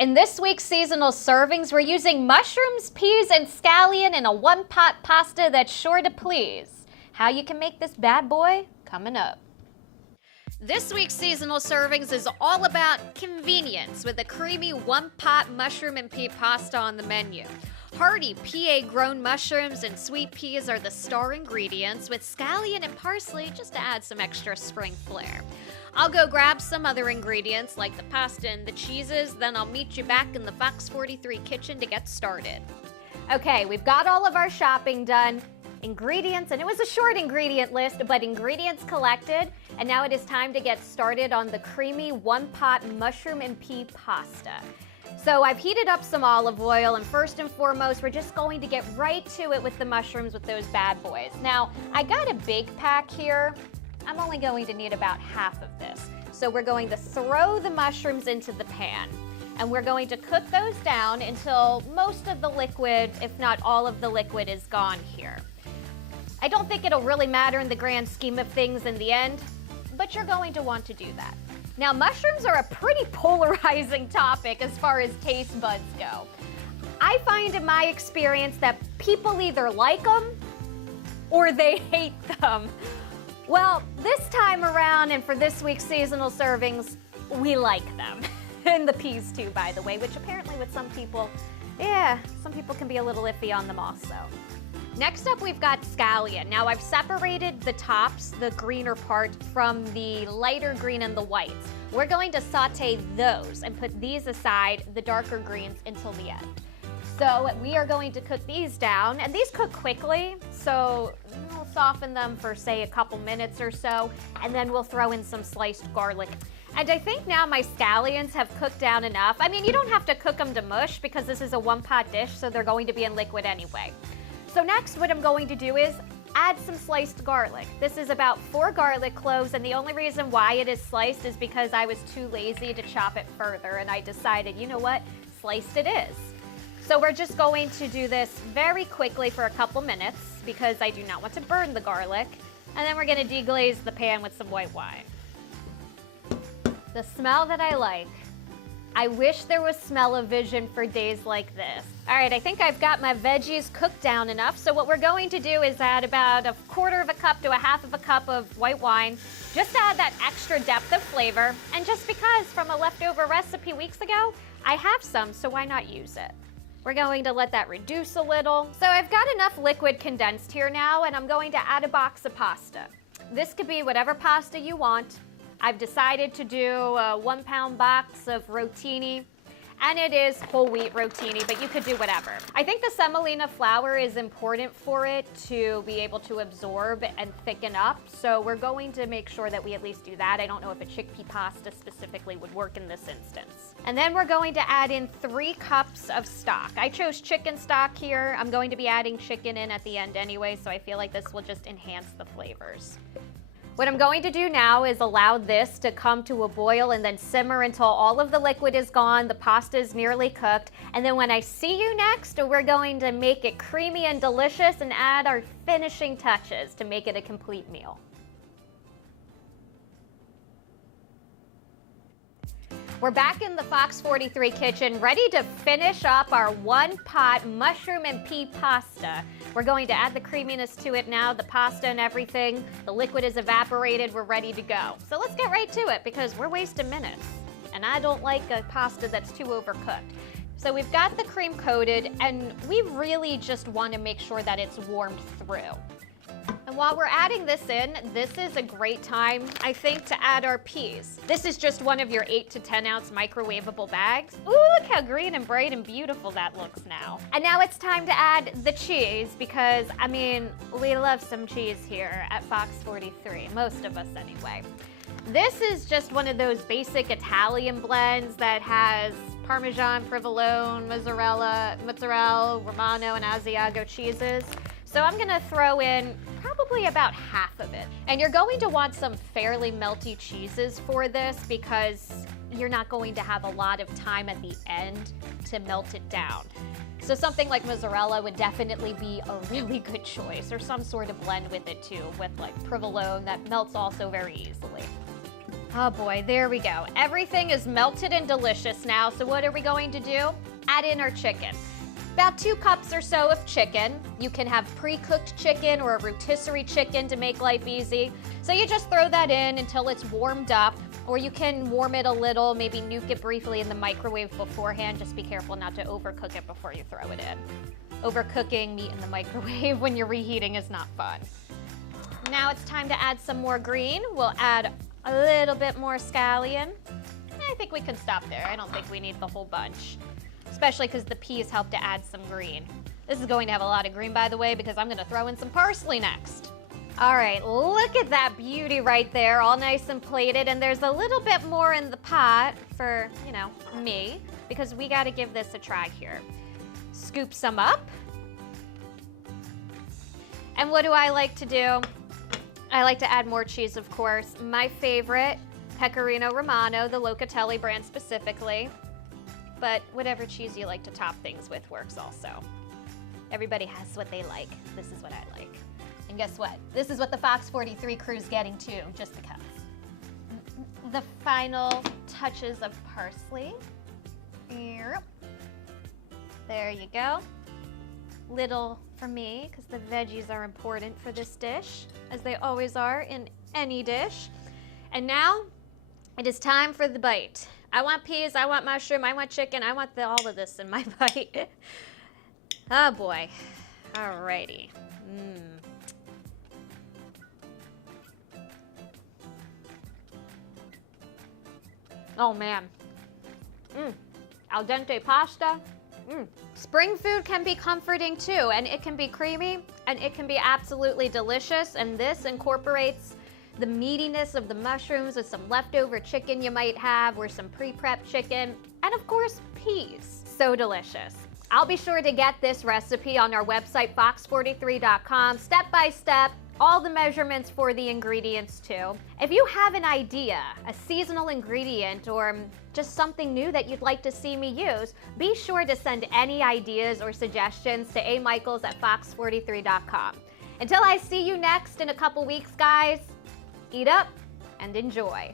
In this week's seasonal servings, we're using mushrooms, peas, and scallion in a one-pot pasta that's sure to please. How you can make this bad boy? Coming up. This week's seasonal servings is all about convenience with a creamy one-pot mushroom and pea pasta on the menu. Hearty PA-grown mushrooms and sweet peas are the star ingredients, with scallion and parsley just to add some extra spring flair. I'll go grab some other ingredients like the pasta and the cheeses, then I'll meet you back in the Fox 43 kitchen to get started. Okay, we've got all of our shopping done. Ingredients, and it was a short ingredient list, but ingredients collected, and now it is time to get started on the creamy one-pot mushroom and pea pasta. So I've heated up some olive oil, and first and foremost, we're just going to get right to it with the mushrooms with those bad boys. Now, I got a big pack here. I'm only going to need about half of this. So we're going to throw the mushrooms into the pan, and we're going to cook those down until most of the liquid, if not all of the liquid, is gone here. I don't think it'll really matter in the grand scheme of things in the end, but you're going to want to do that. Now, mushrooms are a pretty polarizing topic as far as taste buds go. I find in my experience that people either like them or they hate them. Well, this time around and for this week's seasonal servings, we like them. And the peas too, by the way, which apparently with some people, some people can be a little iffy on them also. Next up, we've got scallion. Now, I've separated the tops, the greener part, from the lighter green and the whites. We're going to saute those and put these aside, the darker greens, until the end. So we are going to cook these down, and these cook quickly, so we'll soften them for, say, a couple minutes or so, and then we'll throw in some sliced garlic. And I think now my scallions have cooked down enough. I mean, you don't have to cook them to mush because this is a one-pot dish, so they're going to be in liquid anyway. So next, what I'm going to do is add some sliced garlic. This is about 4 garlic cloves, and the only reason why it is sliced is because I was too lazy to chop it further, and I decided, you know what, sliced it is. So we're just going to do this very quickly for a couple minutes because I do not want to burn the garlic, and then we're going to deglaze the pan with some white wine. The smell that I like. I wish there was smell-o-vision for days like this. All right, I think I've got my veggies cooked down enough, so what we're going to do is add about 1/4 cup to 1/2 cup of white wine, just to add that extra depth of flavor, and just because from a leftover recipe weeks ago, I have some, so why not use it? We're going to let that reduce a little. So I've got enough liquid condensed here now, and I'm going to add a box of pasta. This could be whatever pasta you want. I've decided to do a 1-pound box of rotini, and it is whole wheat rotini, but you could do whatever. I think the semolina flour is important for it to be able to absorb and thicken up, so we're going to make sure that we at least do that. I don't know if a chickpea pasta specifically would work in this instance. And then we're going to add in 3 cups of stock. I chose chicken stock here. I'm going to be adding chicken in at the end anyway, so I feel like this will just enhance the flavors. What I'm going to do now is allow this to come to a boil and then simmer until all of the liquid is gone, the pasta is nearly cooked, and then when I see you next, we're going to make it creamy and delicious and add our finishing touches to make it a complete meal. We're back in the Fox 43 kitchen, ready to finish up our one-pot mushroom and pea pasta. We're going to add the creaminess to it now, the pasta and everything. The liquid is evaporated, we're ready to go. So let's get right to it because we're wasting minutes. And I don't like a pasta that's too overcooked. So we've got the cream coated, and we really just want to make sure that it's warmed through. And while we're adding this in, this is a great time, I think, to add our peas. This is just one of your 8 to 10 ounce microwavable bags. Ooh, look how green and bright and beautiful that looks now. And now it's time to add the cheese because, I mean, we love some cheese here at Fox 43, most of us anyway. This is just one of those basic Italian blends that has Parmesan, Provolone, Mozzarella, Romano, and Asiago cheeses. So I'm gonna throw in probably about half of it. And you're going to want some fairly melty cheeses for this because you're not going to have a lot of time at the end to melt it down. So something like mozzarella would definitely be a really good choice, or some sort of blend with it too, with like provolone that melts also very easily. Oh boy, there we go. Everything is melted and delicious now, so what are we going to do? Add in our chicken. About 2 cups or so of chicken. You can have pre-cooked chicken or a rotisserie chicken to make life easy. So you just throw that in until it's warmed up, or you can warm it a little, maybe nuke it briefly in the microwave beforehand. Just be careful not to overcook it before you throw it in. Overcooking meat in the microwave when you're reheating is not fun. Now it's time to add some more green. We'll add a little bit more scallion. I think we can stop there. I don't think we need the whole bunch, especially because the peas help to add some green. This is going to have a lot of green, by the way, because I'm gonna throw in some parsley next. All right, look at that beauty right there, all nice and plated, and there's a little bit more in the pot for, you know, me, because we gotta give this a try here. Scoop some up. And what do I like to do? I like to add more cheese, of course. My favorite, Pecorino Romano, the Locatelli brand specifically. But whatever cheese you like to top things with works also. Everybody has what they like. This is what I like. And guess what? This is what the Fox 43 crew's getting too, just because. The final touches of parsley. Yep. There you go. Little for me, because the veggies are important for this dish, as they always are in any dish. And now, it is time for the bite. I want peas, I want mushroom, I want chicken, I want all of this in my bite. Oh boy. Alrighty. Oh man. Al dente pasta. Spring food can be comforting too, and it can be creamy, and it can be absolutely delicious, and this incorporates the meatiness of the mushrooms with some leftover chicken you might have, or some pre-prep chicken, and of course, peas. So delicious. I'll be sure to get this recipe on our website, fox43.com, step by step, all the measurements for the ingredients too. If you have an idea, a seasonal ingredient, or just something new that you'd like to see me use, be sure to send any ideas or suggestions toamichaels@fox43.com. Until I see you next in a couple weeks, guys, eat up and enjoy.